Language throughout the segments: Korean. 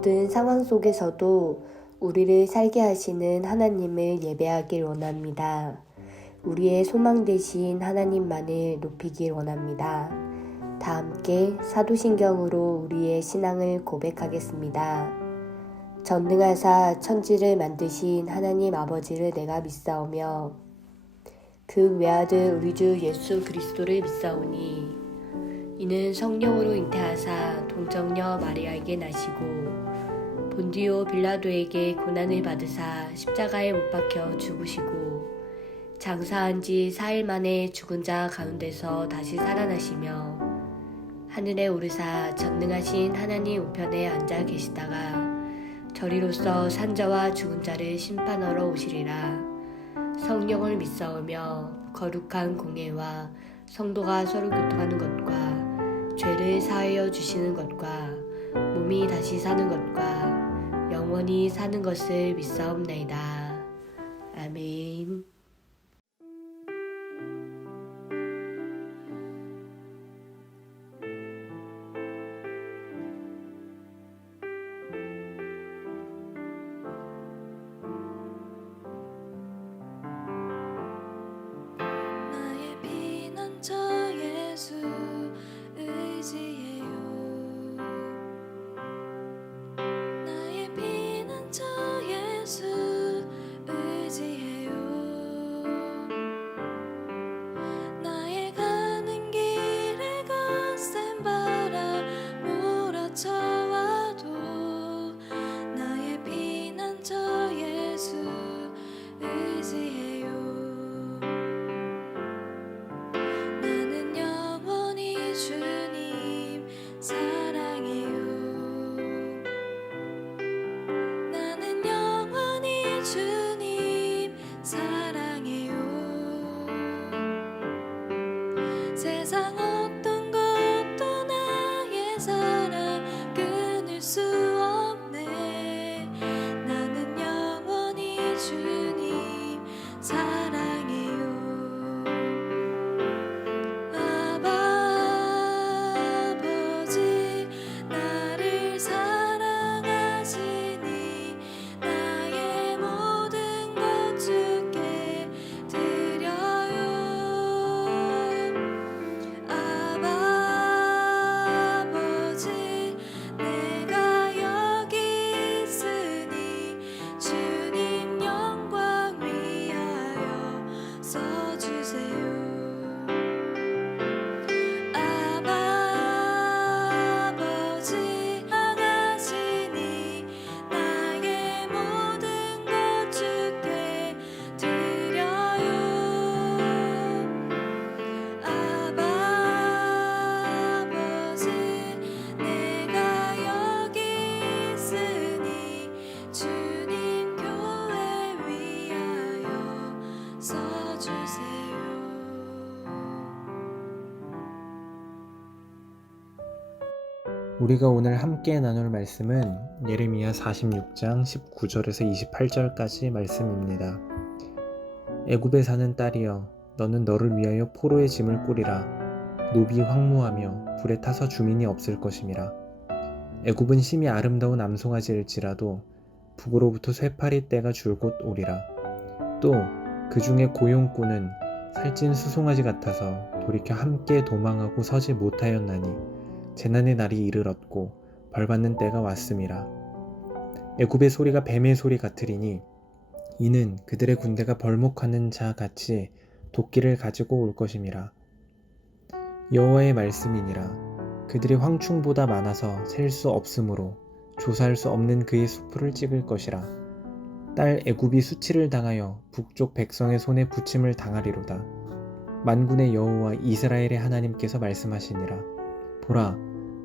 모든 상황 속에서도 우리를 살게 하시는 하나님을 예배하길 원합니다. 우리의 소망 되신 하나님만을 높이길 원합니다. 다 함께 사도신경으로 우리의 신앙을 고백하겠습니다. 전능하사 천지를 만드신 하나님 아버지를 내가 믿사오며 그 외아들 우리 주 예수 그리스도를 믿사오니 이는 성령으로 잉태하사 동정녀 마리아에게 나시고 본디오 빌라도에게 고난을 받으사 십자가에 못 박혀 죽으시고 장사한 지 4일 만에 죽은 자 가운데서 다시 살아나시며 하늘에 오르사 전능하신 하나님 우편에 앉아 계시다가 저리로서 산자와 죽은 자를 심판하러 오시리라. 성령을 믿사오며 거룩한 공예와 성도가 서로 교통하는 것과 죄를 사하여 주시는 것과 몸이 다시 사는 것과 영원히 사는 것을 믿사옵나이다. 아멘. 세상 어떤 것도 나의 사랑 끊을 수 없네. 나는 영원히 주님 사랑해요. 아버지 나를 사랑하시니 나의 모든 것 주께 드려요. 아버지 내가 여기 있으니 주님 영광 위하여 써주세요. 아버지 사랑하시니 나의 모든 것 주께 드려요. 아버지 내가 여기 있으니 주님 교회 위하여 써주세요. 우리가 오늘 함께 나눌 말씀은 예레미야 46장 19절에서 28절까지 말씀입니다. 애굽에 사는 딸이여, 너는 너를 위하여 포로의 짐을 꾸리라. 노비 황무하며 불에 타서 주민이 없을 것임이라. 애굽은 심히 아름다운 암송아지일지라도 북으로부터 쇠파리 떼가 줄곧 오리라. 또 그 중에 고용꾼은 살찐 수송아지 같아서 돌이켜 함께 도망하고 서지 못하였나니 재난의 날이 이르렀고 벌받는 때가 왔음이라. 애굽의 소리가 뱀의 소리 같으리니 이는 그들의 군대가 벌목하는 자 같이 도끼를 가지고 올 것임이라. 여호와의 말씀이니라. 그들이 황충보다 많아서 셀 수 없으므로 조사할 수 없는 그의 수풀을 찍을 것이라. 딸 애굽이 수치를 당하여 북쪽 백성의 손에 부침을 당하리로다. 만군의 여호와 이스라엘의 하나님께서 말씀하시니라. 보라,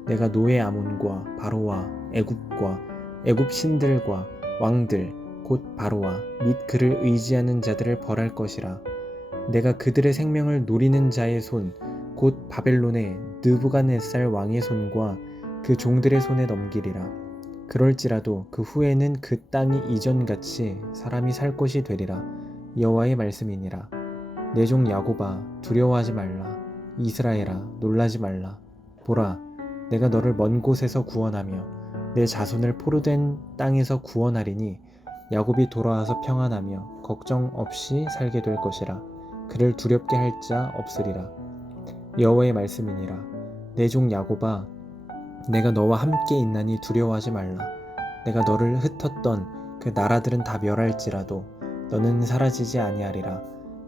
내가 노예 아몬과 바로와 애굽과 애굽 신들과 왕들 곧 바로와 및 그를 의지하는 자들을 벌할 것이라. 내가 그들의 생명을 노리는 자의 손 곧 바벨론의 느부갓네살 왕의 손과 그 종들의 손에 넘기리라. 그럴지라도 그 후에는 그 땅이 이전같이 사람이 살 곳이 되리라. 여호와의 말씀이니라. 내 종 야곱아, 두려워하지 말라. 이스라엘아, 놀라지 말라. 보라, 내가 너를 먼 곳에서 구원하며 내 자손을 포로된 땅에서 구원하리니 야곱이 돌아와서 평안하며 걱정 없이 살게 될 것이라. 그를 두렵게 할 자 없으리라. 여호와의 말씀이니라. 내 종 야곱아, 내가 너와 함께 있나니 두려워하지 말라. 내가 너를 흩었던 그 나라들은 다 멸할지라도 너는 사라지지 아니하리라.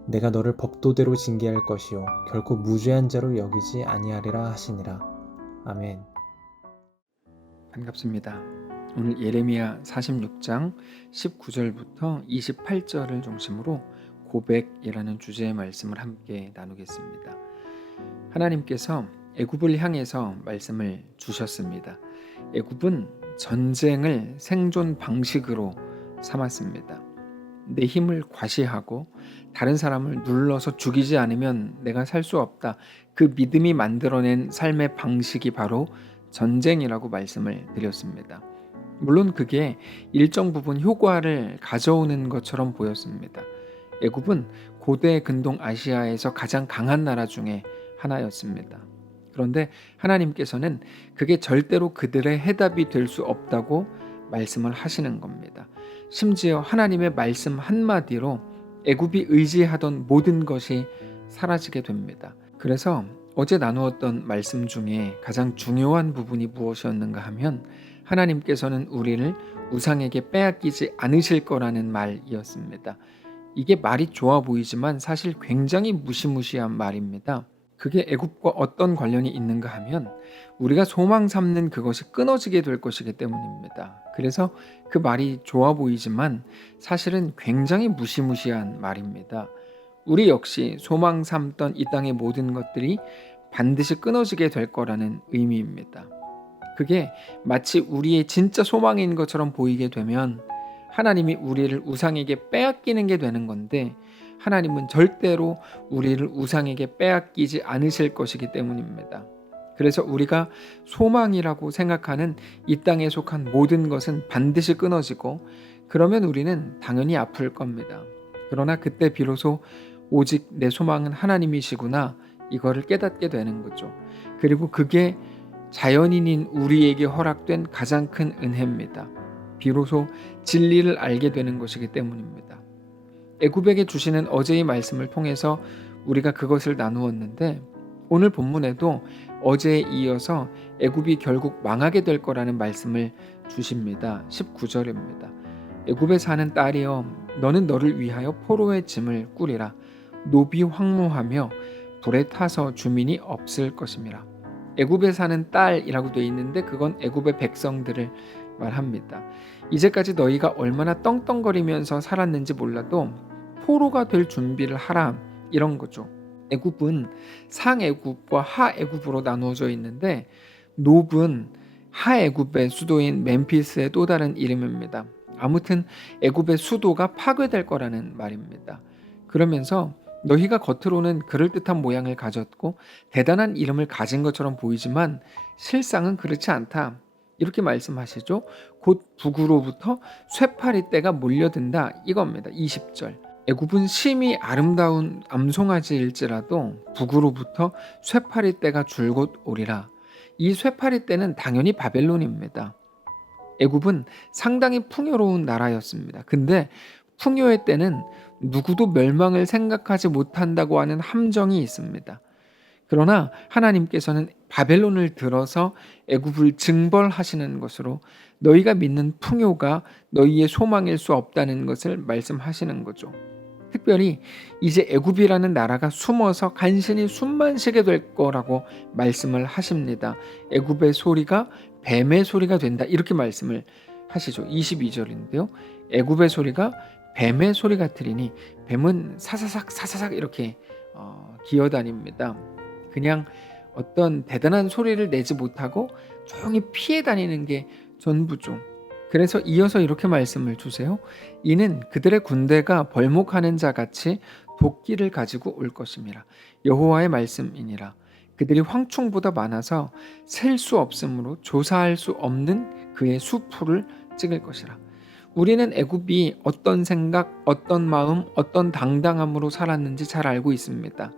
내가 너를 법도대로 징계할 것이요 결코 무죄한 자로 여기지 아니하리라 하시니라. 아멘. 반갑습니다. 오늘 예레미야 46장 19절부터 28절을 중심으로 고백이라는 주제의 말씀을 함께 나누겠습니다. 하나님께서 애굽을 향해서 말씀을 주셨습니다. 애굽은 전쟁을 생존 방식으로 삼았습니다. 내 힘을 과시하고 다른 사람을 눌러서 죽이지 않으면 내가 살 수 없다. 그 믿음이 만들어낸 삶의 방식이 바로 전쟁이라고 말씀을 드렸습니다. 물론 그게 일정 부분 효과를 가져오는 것처럼 보였습니다. 애굽은 고대 근동 아시아에서 가장 강한 나라 중에 하나였습니다. 그런데 하나님께서는 그게 절대로 그들의 해답이 될 수 없다고 말씀을 하시는 겁니다. 심지어 하나님의 말씀 한마디로 애굽이 의지하던 모든 것이 사라지게 됩니다. 그래서 어제 나누었던 말씀 중에 가장 중요한 부분이 무엇이었는가 하면 하나님께서는 우리를 우상에게 빼앗기지 않으실 거라는 말이었습니다. 이게 말이 좋아 보이지만 사실 굉장히 무시무시한 말입니다. 그게 애굽과 어떤 관련이 있는가 하면 우리가 소망 삼는 그것이 끊어지게 될 것이기 때문입니다. 그래서 그 말이 좋아 보이지만 사실은 굉장히 무시무시한 말입니다. 우리 역시 소망 삼던 이 땅의 모든 것들이 반드시 끊어지게 될 거라는 의미입니다. 그게 마치 우리의 진짜 소망인 것처럼 보이게 되면 하나님이 우리를 우상에게 빼앗기는 게 되는 건데 하나님은 절대로 우리를 우상에게 빼앗기지 않으실 것이기 때문입니다. 그래서 우리가 소망이라고 생각하는 이 땅에 속한 모든 것은 반드시 끊어지고 그러면 우리는 당연히 아플 겁니다. 그러나 그때 비로소 오직 내 소망은 하나님이시구나 이거를 깨닫게 되는 거죠. 그리고 그게 자연인인 우리에게 허락된 가장 큰 은혜입니다. 비로소 진리를 알게 되는 것이기 때문입니다. 애굽에게 주시는 어제의 말씀을 통해서 우리가 그것을 나누었는데 오늘 본문에도 어제에 이어서 애굽이 결국 망하게 될 거라는 말씀을 주십니다. 19절입니다. 애굽에 사는 딸이여 너는 너를 위하여 포로의 짐을 꾸리라. 노비 황무하며 불에 타서 주민이 없을 것임이라. 애굽에 사는 딸이라고 되어 있는데 그건 애굽의 백성들을 말합니다. 이제까지 너희가 얼마나 떵떵거리면서 살았는지 몰라도 포로가 될 준비를 하라 이런 거죠. 애굽은 상애굽과 하애굽으로 나누어져 있는데 노브는 하애굽의 수도인 멤피스의 또 다른 이름입니다. 아무튼 애굽의 수도가 파괴될 거라는 말입니다. 그러면서 너희가 겉으로는 그럴듯한 모양을 가졌고 대단한 이름을 가진 것처럼 보이지만 실상은 그렇지 않다. 이렇게 말씀하시죠. 곧 북으로부터 쇠파리 떼가 몰려든다 이겁니다. 20절. 애굽은 심히 아름다운 암송아지일지라도 북으로부터 쇠파리 떼가 줄곧 오리라. 이 쇠파리 떼는 당연히 바벨론입니다. 애굽은 상당히 풍요로운 나라였습니다. 근데 풍요의 때는 누구도 멸망을 생각하지 못한다고 하는 함정이 있습니다. 그러나 하나님께서는 바벨론을 들어서 애굽을 징벌하시는 것으로 너희가 믿는 풍요가 너희의 소망일 수 없다는 것을 말씀하시는 거죠. 특별히 이제 애굽이라는 나라가 숨어서 간신히 숨만 쉬게 될 거라고 말씀을 하십니다. 애굽의 소리가 뱀의 소리가 된다 이렇게 말씀을 하시죠. 22절인데요. 애굽의 소리가 뱀의 소리 같으리니 뱀은 사사삭 사사삭 이렇게 기어다닙니다. 그냥 어떤 대단한 소리를 내지 못하고 조용히 피해 다니는 게 전부죠. 그래서 이어서 이렇게 말씀을 주세요. 이는 그들의 군대가 벌목하는 자 같이 도끼를 가지고 올 것임이라. 여호와의 말씀이니라. 그들이 황충보다 많아서 셀 수 없으므로 조사할 수 없는 그의 수풀을 찍을 것이라. 우리는 애굽이 어떤 생각, 어떤 마음, 어떤 당당함으로 살았는지 잘 알고 있습니다.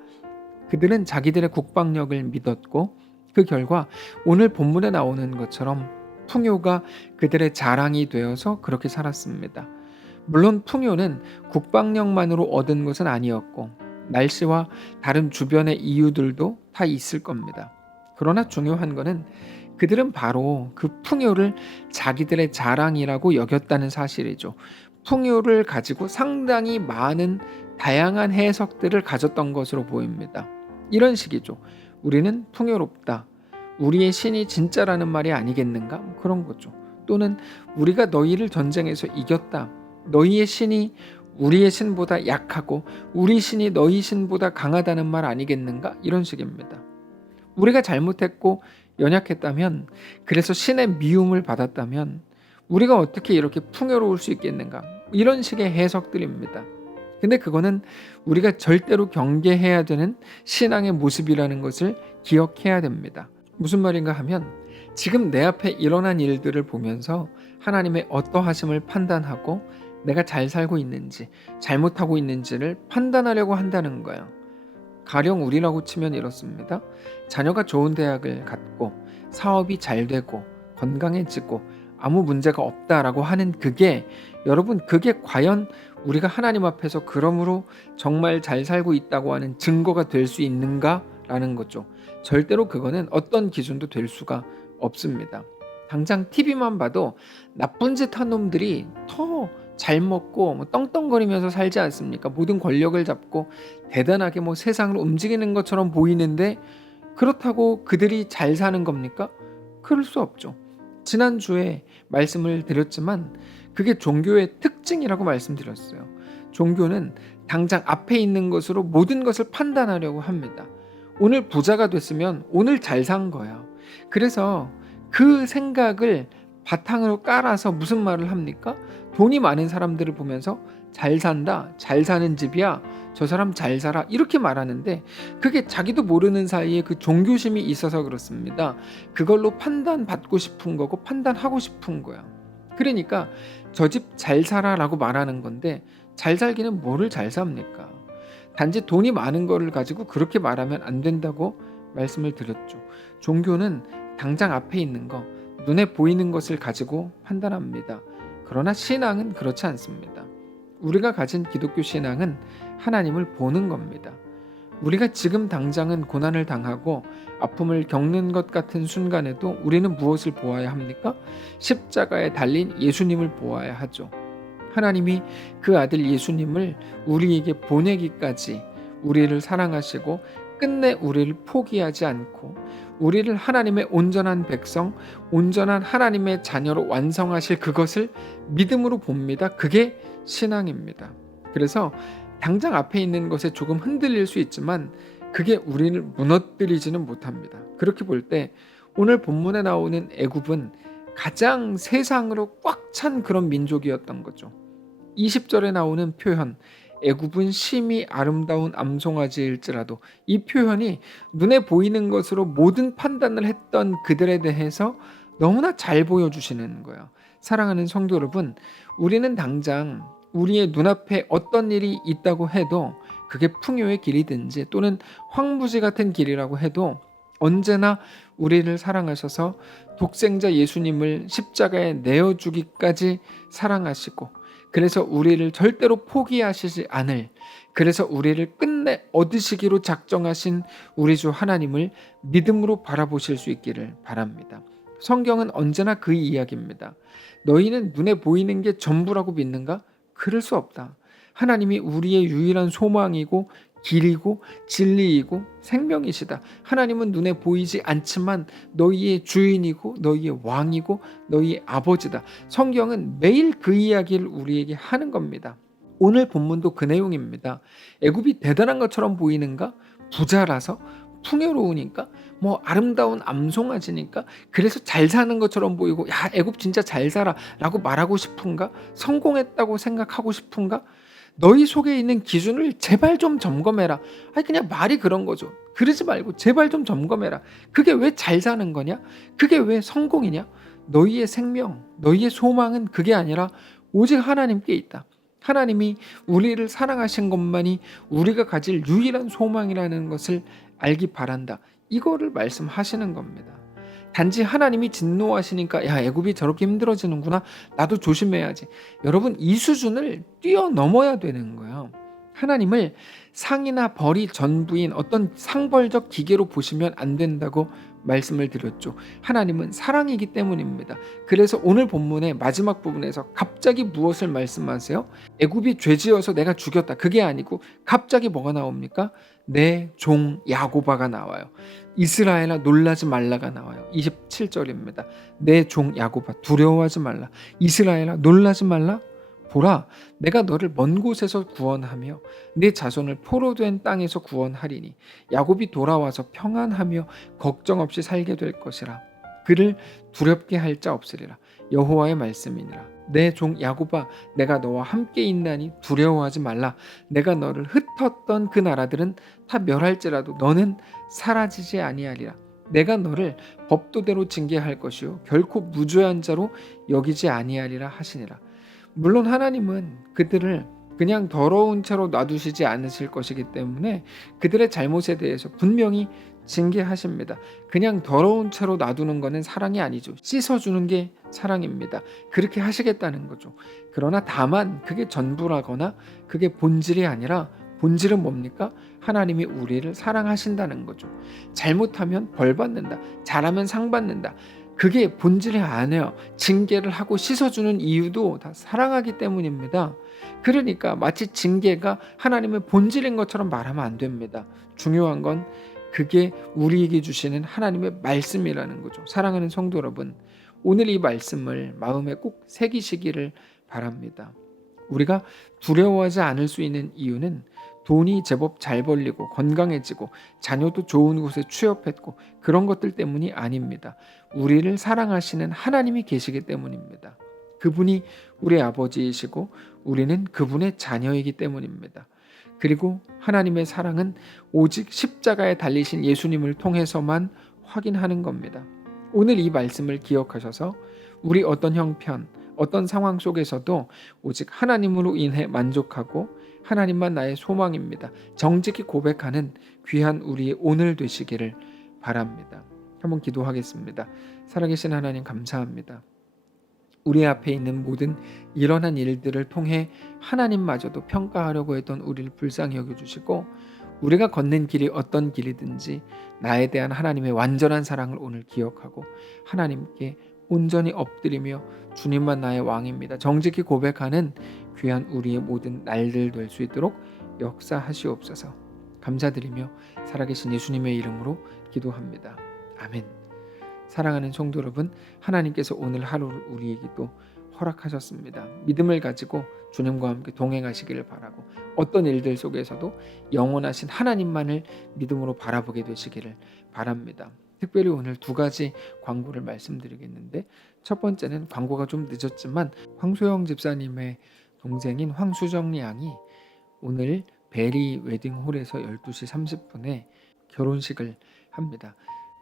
그들은 자기들의 국방력을 믿었고 그 결과 오늘 본문에 나오는 것처럼 풍요가 그들의 자랑이 되어서 그렇게 살았습니다. 물론 풍요는 국방력만으로 얻은 것은 아니었고 날씨와 다른 주변의 이유들도 다 있을 겁니다. 그러나 중요한 것은 그들은 바로 그 풍요를 자기들의 자랑이라고 여겼다는 사실이죠. 풍요를 가지고 상당히 많은 다양한 해석들을 가졌던 것으로 보입니다. 이런 식이죠. 우리는 풍요롭다. 우리의 신이 진짜라는 말이 아니겠는가? 그런 거죠. 또는 우리가 너희를 전쟁에서 이겼다. 너희의 신이 우리의 신보다 약하고 우리 신이 너희 신보다 강하다는 말 아니겠는가? 이런 식입니다. 우리가 잘못했고 연약했다면, 그래서 신의 미움을 받았다면 우리가 어떻게 이렇게 풍요로울 수 있겠는가? 이런 식의 해석들입니다. 근데 그거는 우리가 절대로 경계해야 되는 신앙의 모습이라는 것을 기억해야 됩니다. 무슨 말인가 하면 지금 내 앞에 일어난 일들을 보면서 하나님의 어떠하심을 판단하고 내가 잘 살고 있는지 잘못하고 있는지를 판단하려고 한다는 거예요. 가령 우리라고 치면 이렇습니다. 자녀가 좋은 대학을 갔고 사업이 잘 되고 건강해지고 아무 문제가 없다라고 하는 그게, 여러분, 그게 과연 우리가 하나님 앞에서 그러므로 정말 잘 살고 있다고 하는 증거가 될 수 있는가라는 거죠. 절대로 그거는 어떤 기준도 될 수가 없습니다. 당장 TV만 봐도 나쁜 짓 한 놈들이 더 잘 먹고 떵떵거리면서 살지 않습니까? 모든 권력을 잡고 대단하게 세상을 움직이는 것처럼 보이는데 그렇다고 그들이 잘 사는 겁니까? 그럴 수 없죠. 지난주에 말씀을 드렸지만 그게 종교의 특징이라고 말씀드렸어요. 종교는 당장 앞에 있는 것으로 모든 것을 판단하려고 합니다. 오늘 부자가 됐으면 오늘 잘 산 거야. 그래서 그 생각을 바탕으로 깔아서 무슨 말을 합니까? 돈이 많은 사람들을 보면서 잘 산다, 잘 사는 집이야, 저 사람 잘 살아, 이렇게 말하는데 그게 자기도 모르는 사이에 그 종교심이 있어서 그렇습니다. 그걸로 판단받고 싶은 거고 판단하고 싶은 거야. 그러니까 저 집 잘 살아 라고 말하는 건데 잘 살기는 뭐를 잘 삽니까? 단지 돈이 많은 거를 가지고 그렇게 말하면 안 된다고 말씀을 드렸죠. 종교는 당장 앞에 있는 거, 눈에 보이는 것을 가지고 판단합니다. 그러나 신앙은 그렇지 않습니다. 우리가 가진 기독교 신앙은 하나님을 보는 겁니다. 우리가 지금 당장은 고난을 당하고 아픔을 겪는 것 같은 순간에도 우리는 무엇을 보아야 합니까? 십자가에 달린 예수님을 보아야 하죠. 하나님이 그 아들 예수님을 우리에게 보내기까지 우리를 사랑하시고 끝내 우리를 포기하지 않고 우리를 하나님의 온전한 백성, 온전한 하나님의 자녀로 완성하실 그것을 믿음으로 봅니다. 그게 신앙입니다. 그래서 당장 앞에 있는 것에 조금 흔들릴 수 있지만 그게 우리를 무너뜨리지는 못합니다. 그렇게 볼 때 오늘 본문에 나오는 애굽은 가장 세상으로 꽉 찬 그런 민족이었던 거죠. 20절에 나오는 표현, 애굽은 심히 아름다운 암송아지일지라도, 이 표현이 눈에 보이는 것으로 모든 판단을 했던 그들에 대해서 너무나 잘 보여주시는 거예요. 사랑하는 성도 여러분, 우리는 당장 우리의 눈앞에 어떤 일이 있다고 해도 그게 풍요의 길이든지 또는 황무지 같은 길이라고 해도 언제나 우리를 사랑하셔서 독생자 예수님을 십자가에 내어주기까지 사랑하시고, 그래서 우리를 절대로 포기하시지 않을, 그래서 우리를 끝내 얻으시기로 작정하신 우리 주 하나님을 믿음으로 바라보실 수 있기를 바랍니다. 성경은 언제나 그 이야기입니다. 너희는 눈에 보이는 게 전부라고 믿는가? 그럴 수 없다. 하나님이 우리의 유일한 소망이고 길이고 진리이고 생명이시다. 하나님은 눈에 보이지 않지만 너희의 주인이고 너희의 왕이고 너희의 아버지다. 성경은 매일 그 이야기를 우리에게 하는 겁니다. 오늘 본문도 그 내용입니다. 애굽이 대단한 것처럼 보이는가? 부자라서? 풍요로우니까? 아름다운 암송아지니까? 그래서 잘 사는 것처럼 보이고, 야, 애굽 진짜 잘 살아 라고 말하고 싶은가? 성공했다고 생각하고 싶은가? 너희 속에 있는 기준을 제발 좀 점검해라. 그냥 말이 그런 거죠. 그러지 말고 제발 좀 점검해라. 그게 왜 잘 사는 거냐? 그게 왜 성공이냐? 너희의 생명, 너희의 소망은 그게 아니라 오직 하나님께 있다. 하나님이 우리를 사랑하신 것만이 우리가 가질 유일한 소망이라는 것을 알기 바란다. 이거를 말씀하시는 겁니다. 단지 하나님이 진노하시니까 야, 애굽이 저렇게 힘들어지는구나, 나도 조심해야지. 여러분, 이 수준을 뛰어넘어야 되는 거예요. 하나님을 상이나 벌이 전부인 어떤 상벌적 기계로 보시면 안 된다고 말씀을 드렸죠. 하나님은 사랑이기 때문입니다. 그래서 오늘 본문의 마지막 부분에서 갑자기 무엇을 말씀하세요? 애굽이 죄지어서 내가 죽였다, 그게 아니고 갑자기 뭐가 나옵니까? 내 종 야고바가 나와요. 이스라엘아 놀라지 말라가 나와요. 27절입니다. 내 종 야고바 두려워하지 말라. 이스라엘아 놀라지 말라. 보라, 내가 너를 먼 곳에서 구원하며 네 자손을 포로된 땅에서 구원하리니 야곱이 돌아와서 평안하며 걱정 없이 살게 될 것이라. 그를 두렵게 할 자 없으리라. 여호와의 말씀이니라. 내 종 야곱아, 내가 너와 함께 있나니 두려워하지 말라. 내가 너를 흩었던 그 나라들은 다 멸할지라도 너는 사라지지 아니하리라. 내가 너를 법도대로 징계할 것이요 결코 무죄한 자로 여기지 아니하리라 하시니라. 물론 하나님은 그들을 그냥 더러운 채로 놔두시지 않으실 것이기 때문에 그들의 잘못에 대해서 분명히 징계하십니다. 그냥 더러운 채로 놔두는 것은 사랑이 아니죠. 씻어주는 게 사랑입니다. 그렇게 하시겠다는 거죠. 그러나 다만 그게 전부라거나 그게 본질이 아니라, 본질은 뭡니까? 하나님이 우리를 사랑하신다는 거죠. 잘못하면 벌 받는다, 잘하면 상 받는다, 그게 본질이 아니에요. 징계를 하고 씻어주는 이유도 다 사랑하기 때문입니다. 그러니까 마치 징계가 하나님의 본질인 것처럼 말하면 안 됩니다. 중요한 건 그게 우리에게 주시는 하나님의 말씀이라는 거죠. 사랑하는 성도 여러분, 오늘 이 말씀을 마음에 꼭 새기시기를 바랍니다. 우리가 두려워하지 않을 수 있는 이유는 돈이 제법 잘 벌리고 건강해지고 자녀도 좋은 곳에 취업했고 그런 것들 때문이 아닙니다. 우리를 사랑하시는 하나님이 계시기 때문입니다. 그분이 우리 아버지이시고 우리는 그분의 자녀이기 때문입니다. 그리고 하나님의 사랑은 오직 십자가에 달리신 예수님을 통해서만 확인하는 겁니다. 오늘 이 말씀을 기억하셔서 우리 어떤 형편, 어떤 상황 속에서도 오직 하나님으로 인해 만족하고 하나님만 나의 소망입니다, 정직히 고백하는 귀한 우리의 오늘 되시기를 바랍니다. 한번 기도하겠습니다. 살아계신 하나님, 감사합니다. 우리 앞에 있는 모든 일어난 일들을 통해 하나님마저도 평가하려고 했던 우리를 불쌍히 여겨주시고, 우리가 걷는 길이 어떤 길이든지 나에 대한 하나님의 완전한 사랑을 오늘 기억하고 하나님께 온전히 엎드리며 주님만 나의 왕입니다, 정직히 고백하는 귀한 우리의 모든 날들 될 수 있도록 역사하시옵소서. 감사드리며 살아계신 예수님의 이름으로 기도합니다. 아멘. 사랑하는 성도 여러분, 하나님께서 오늘 하루를 우리에게 또 허락하셨습니다. 믿음을 가지고 주님과 함께 동행하시기를 바라고, 어떤 일들 속에서도 영원하신 하나님만을 믿음으로 바라보게 되시기를 바랍니다. 특별히 오늘 두 가지 광고를 말씀드리겠는데, 첫 번째는 광고가 좀 늦었지만 황소영 집사님의 동생인 황수정 양이 오늘 베리 웨딩홀에서 12시 30분에 결혼식을 합니다.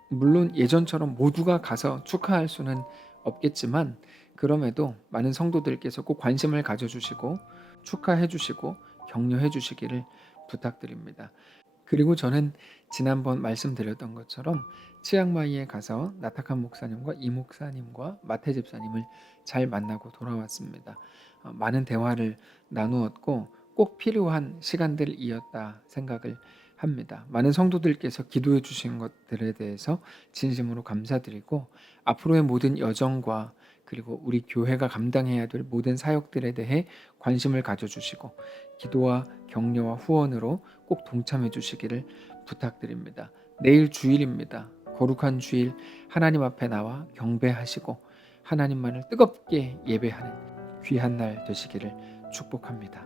물론 예전처럼 모두가 가서 축하할 수는 없겠지만 그럼에도 많은 성도들께서 꼭 관심을 가져주시고 축하해 주시고 격려해 주시기를 부탁드립니다. 그리고 저는 지난번 말씀드렸던 것처럼 치앙마이에 가서 나타칸 목사님과 이 목사님과 마태 집사님을 잘 만나고 돌아왔습니다. 많은 대화를 나누었고 꼭 필요한 시간들이었다 생각을 합니다. 많은 성도들께서 기도해 주신 것들에 대해서 진심으로 감사드리고, 앞으로의 모든 여정과 그리고 우리 교회가 감당해야 될 모든 사역들에 대해 관심을 가져주시고 기도와 격려와 후원으로 꼭 동참해 주시기를 부탁드립니다. 내일 주일입니다. 거룩한 주일 하나님 앞에 나와 경배하시고 하나님만을 뜨겁게 예배하는 귀한 날 되시기를 축복합니다.